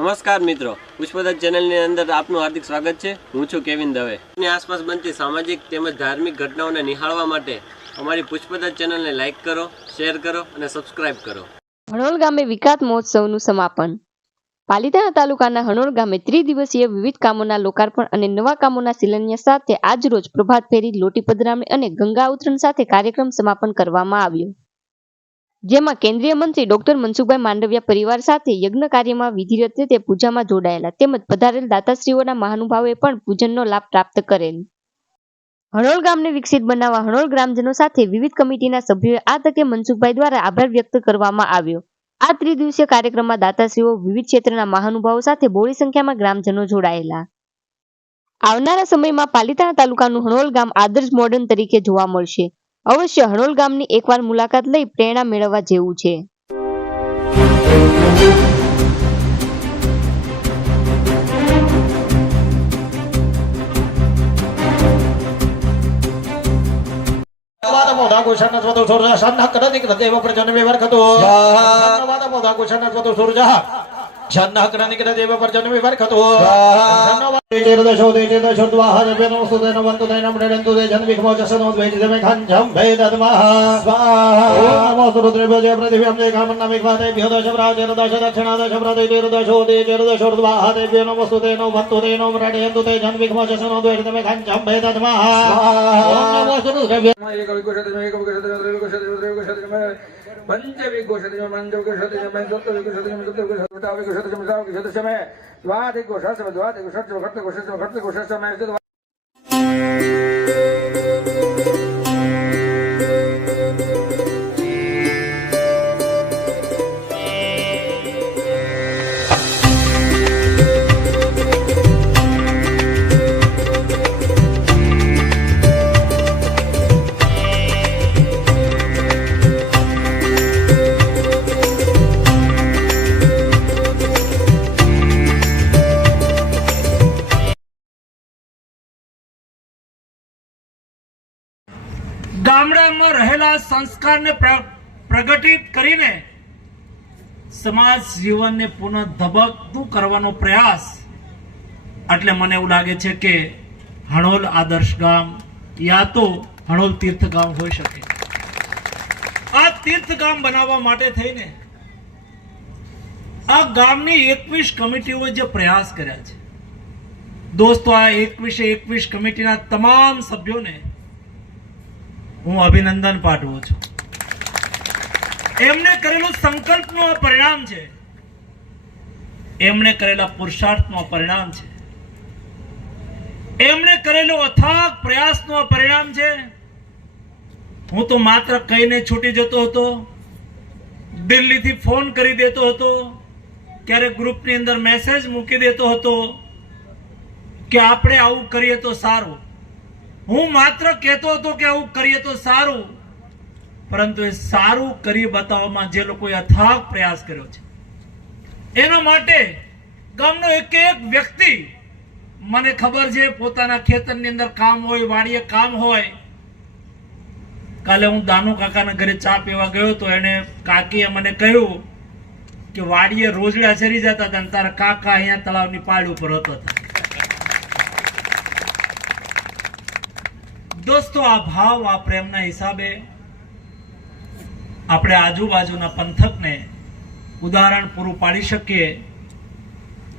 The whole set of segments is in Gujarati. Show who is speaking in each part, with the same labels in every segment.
Speaker 1: નમસ્કાર મિત્રો. પુષ્પદત્ત ચેનલની અંદર આપનું હાર્દિક સ્વાગત છે. હું છું કેવિન દવે. ની આસપાસ બનતી સામાજિક તેમજ ધાર્મિક ઘટનાઓને નિહાળવા માટે અમારી પુષ્પદત્ત ચેનલને લાઇક કરો, શેર કરો અને સબસ્ક્રાઇબ કરો.
Speaker 2: હણોલ ગામે વિકાસ મહોત્સવનું સમાપન. પાલિતાણા તાલુકાના હણોલ ગામે ત્રિદિવસીય વિવિધ કામોના લોકાર્પણ અને નવા કામોના શિલાન્યાસ સાથે આજરોજ પ્રભાત ફેરી લોટી પધરામણી અને ગંગા ઉતરણ સાથે કાર્યક્રમ સમાપન કરવામાં આવ્યો. જેમાં કેન્દ્રીય મંત્રી ડોક્ટર મનસુખભાઈ માંડવિયા પરિવાર સાથે યજ્ઞ કાર્યમાં વિધિ રીતે પૂજામાં જોડાયેલા. તેમજ પધારેલ દાતાશ્રીઓના મહાનુભાવે પણ પૂજનનો લાભ પ્રાપ્ત કરેલ. હણોલ ગામને વિકસિત બનાવવા હણોલ ગ્રામજનો સાથે વિવિધ કમિટીના સભ્યોએ આ તકે મનસુખભાઈ દ્વારા આભાર વ્યક્ત કરવામાં આવ્યો. આ ત્રિદિવસીય કાર્યક્રમમાં દાતાશ્રીઓ વિવિધ ક્ષેત્રના મહાનુભાવો સાથે બોડી સંખ્યામાં ગ્રામજનો જોડાયેલા. આવનારા સમયમાં પાલિતાણા તાલુકાનું હણોલ ગામ આદર્શ મોડર્ન તરીકે જોવા મળશે. અવશ્ય હણોલ ગામની એકવાર મુલાકાત લઈ પ્રેરણા મેળવવા જેવું છે.
Speaker 3: दैते दशो दैते दशो द्वाह जपे नमस्तु दे नमन्तु दे नम नडन्तु दे जन विखमो जस नमो भेज दे में खन जम भे ददमः स्वाहा नमो सुरुद्रेभ्यो जय प्रतिभ्यं दे कामं नामे क्वाते भ्यो दश ब्राव जय दश दक्षिणा दश ब्राव दैते दशो दे जय दशो द्वाह देभ्यो नमस्तु दे नमन्तु दे नम नडन्तु दे जन विखमो जस नमो भेज दे में खन जम भे ददमः स्वाहा नमो सुरुद्रेभ्यो
Speaker 4: मैं एक कवि को सत्य में एक कवि को सत्य में एक कवि को सत्य में पञ्चविकोशतमे द्वादिकोशतमे द्वादिकोशतमे घटकोशतमे घटकोशतमे
Speaker 5: ગામડામાં રહેલા સંસ્કારને પ્રગટિત કરીને સમાજ જીવનને પુનઃ ધબકતું કરવાનો પ્રયાસ. એટલે મને એવું લાગે છે કે હણોલ આદર્શ ગામ યા તો હણોલ તીર્થ ગામ હોઈ શકે. આ તીર્થ ગામ બનાવવા માટે થઈને આ ગામની એકવીસ કમિટીઓએ જે પ્રયાસ કર્યા છે. દોસ્તો, આ એકવીસે એકવીસ કમિટીના તમામ સભ્યોને હું અભિનંદન પાઠવું છું. એમને કરેલું સંકલ્પનું પરિણામ છે. એમણે કરેલા પુરુષાર્થનું આ પરિણામ છે. એમણે કરેલો અથાગ પ્રયાસનું પરિણામ છે. હું તો માત્ર કહીને છૂટી જતો હતો. દિલ્હીથી ફોન કરી દેતો હતો. ક્યારેક ગ્રુપની અંદર મેસેજ મૂકી દેતો હતો કે આપણે આવું કરીએ તો સારું. હું માત્ર કહેતો હતો કે આવું કરીએ તો સારું, પરંતુ એ સારું કરી બતાવવામાં જે લોકોએ અથાગ પ્રયાસ કર્યો છે. એના માટે ગામનો એક એક વ્યક્તિ, મને ખબર છે પોતાના ખેતરની અંદર કામ હોય, વાડીએ કામ હોય, કાલે હું દાનુ કાકાના ઘરે ચા પીવા ગયો તો એને કાકીએ મને કહ્યું કે વાડીએ રોજડા ચરી જતા હતા અને તારા કાકા અહીંયા તળાવની પાળ ઉપર હતો હતા. દોસ્તો, આ ભાવ, આ પ્રેમના હિસાબે આપણે આજુબાજુના પંથકને ઉદાહરણ પૂરું પાડી શકીએ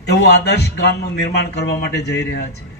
Speaker 5: એવું આદર્શ ગામનું નિર્માણ કરવા માટે જઈ રહ્યા છે